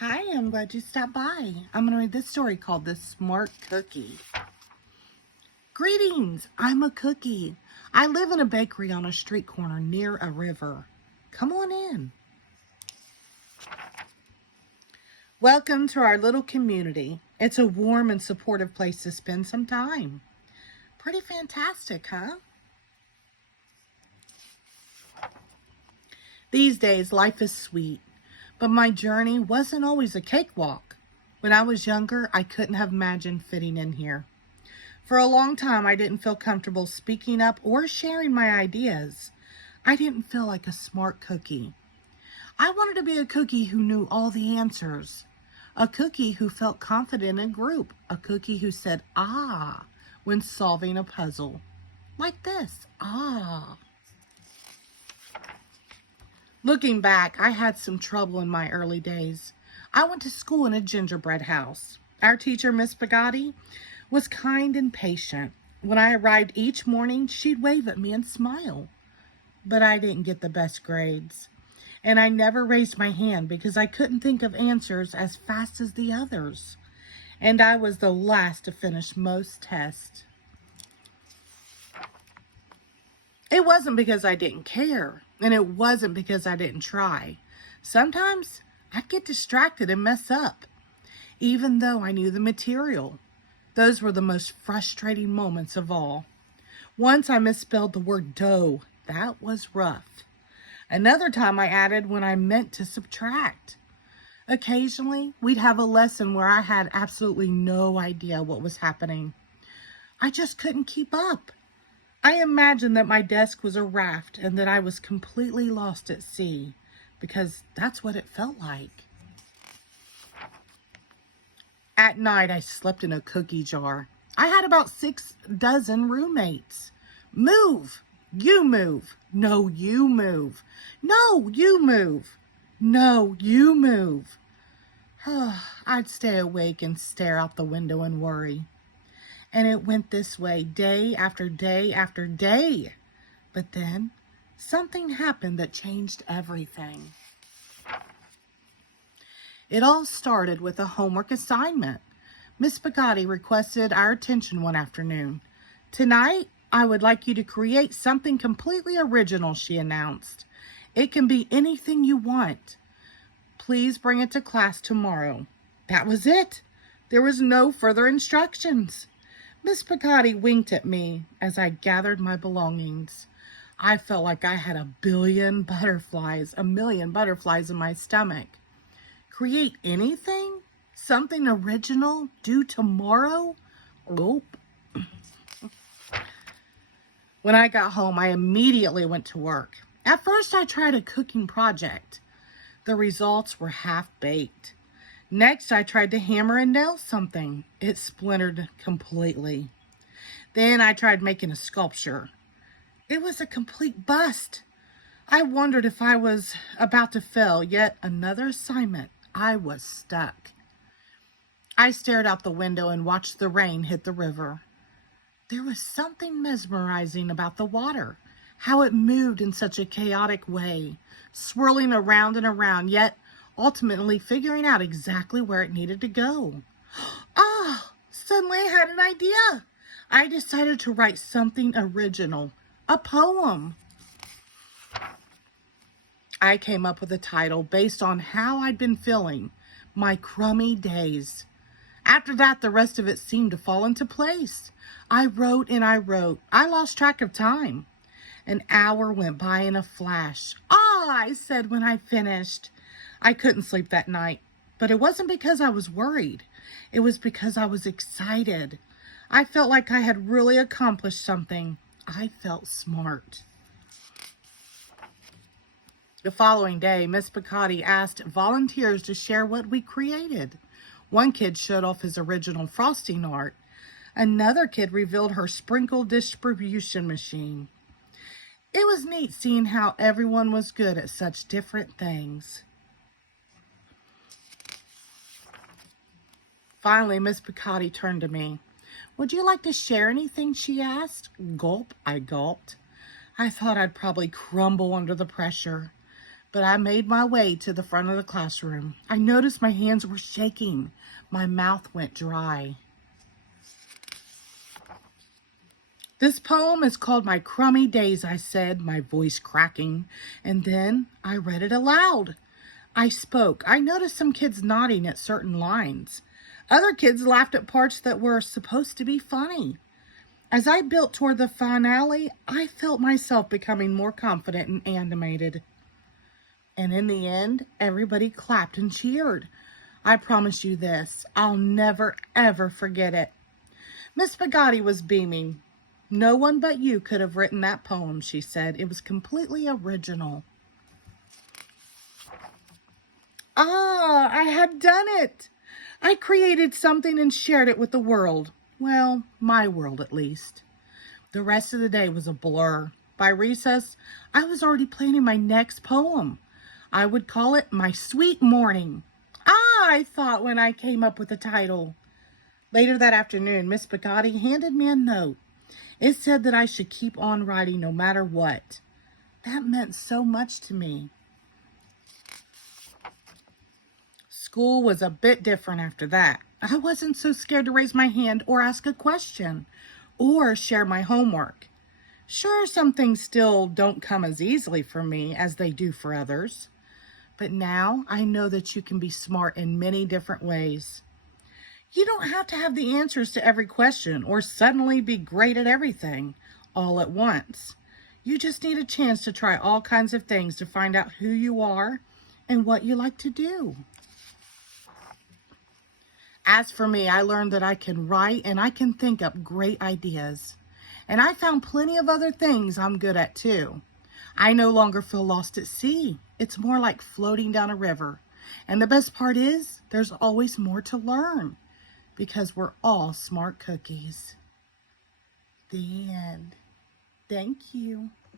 Hi, I'm glad you stopped by. I'm going to read this story called The Smart Cookie. Greetings, I'm a cookie. I live in a bakery on a street corner near a river. Come on in. Welcome to our little community. It's a warm and supportive place to spend some time. Pretty fantastic, huh? These days, life is sweet, but my journey wasn't always a cakewalk. When I was younger, I couldn't have imagined fitting in here. For a long time, I didn't feel comfortable speaking up or sharing my ideas. I didn't feel like a smart cookie. I wanted to be a cookie who knew all the answers. A cookie who felt confident in group. A cookie who said, ah, when solving a puzzle. Like this, ah. Looking back, I had some trouble in my early days. I went to school in a gingerbread house. Our teacher, Miss Bugatti, was kind and patient. When I arrived each morning, she'd wave at me and smile. But I didn't get the best grades. And I never raised my hand because I couldn't think of answers as fast as the others. And I was the last to finish most tests. It wasn't because I didn't care, and it wasn't because I didn't try. Sometimes I'd get distracted and mess up, even though I knew the material. Those were the most frustrating moments of all. Once I misspelled the word dough. That was rough. Another time I added when I meant to subtract. Occasionally, we'd have a lesson where I had absolutely no idea what was happening. I just couldn't keep up. I imagined that my desk was a raft and that I was completely lost at sea, because that's what it felt like. At night, I slept in a cookie jar. I had about 6 dozen roommates. Move! You move! No, you move! No, you move! No, you move! I'd stay awake and stare out the window and worry. And it went this way day after day after day. But then something happened that changed everything. It all started with a homework assignment. Miss Bugatti requested our attention one afternoon. Tonight, I would like you to create something completely original, she announced. It can be anything you want. Please bring it to class tomorrow. That was it. There was no further instructions. Miss Bugatti winked at me as I gathered my belongings. I felt like I had a million butterflies in my stomach. Create anything? Something original? Due tomorrow? Nope. When I got home, I immediately went to work. At first, I tried a cooking project. The results were half-baked. Next, I tried to hammer and nail something. It splintered completely. Then I tried making a sculpture. It was a complete bust. I wondered if I was about to fail yet another assignment. I was stuck. I stared out the window and watched the rain hit the river. There was something mesmerizing about the water, how it moved in such a chaotic way, swirling around and around, yet ultimately figuring out exactly where it needed to go. Suddenly I had an idea. I decided to write something original, a poem. I came up with a title based on how I'd been feeling, my crummy days. After that, the rest of it seemed to fall into place. I wrote and I wrote. I lost track of time. An hour went by in a flash. I said when I finished. I couldn't sleep that night, but it wasn't because I was worried. It was because I was excited. I felt like I had really accomplished something. I felt smart. The following day, Miss Bugatti asked volunteers to share what we created. One kid showed off his original frosting art. Another kid revealed her sprinkle distribution machine. It was neat seeing how everyone was good at such different things. Finally, Miss Bugatti turned to me. Would you like to share anything, she asked. Gulp, I gulped. I thought I'd probably crumble under the pressure. but I made my way to the front of the classroom. I noticed my hands were shaking. My mouth went dry. This poem is called My Crummy Days, I said, my voice cracking, and then I read it aloud. I spoke. I noticed some kids nodding at certain lines. Other kids laughed at parts that were supposed to be funny. As I built toward the finale, I felt myself becoming more confident and animated. And in the end, everybody clapped and cheered. I promise you this, I'll never, ever forget it. Miss Pagani was beaming. No one but you could have written that poem, she said. It was completely original. Ah, I had done it. I created something and shared it with the world. Well, my world at least. The rest of the day was a blur. By recess, I was already planning my next poem. I would call it My Sweet Morning. I thought when I came up with the title. Later that afternoon, Miss Pagani handed me a note. It said that I should keep on writing no matter what. That meant so much to me. School was a bit different after that. I wasn't so scared to raise my hand or ask a question or share my homework. Sure, some things still don't come as easily for me as they do for others. But now I know that you can be smart in many different ways. You don't have to have the answers to every question or suddenly be great at everything all at once. You just need a chance to try all kinds of things to find out who you are and what you like to do. As for me, I learned that I can write and I can think up great ideas. And I found plenty of other things I'm good at too. I no longer feel lost at sea. It's more like floating down a river. And the best part is, there's always more to learn because we're all smart cookies. The end. Thank you.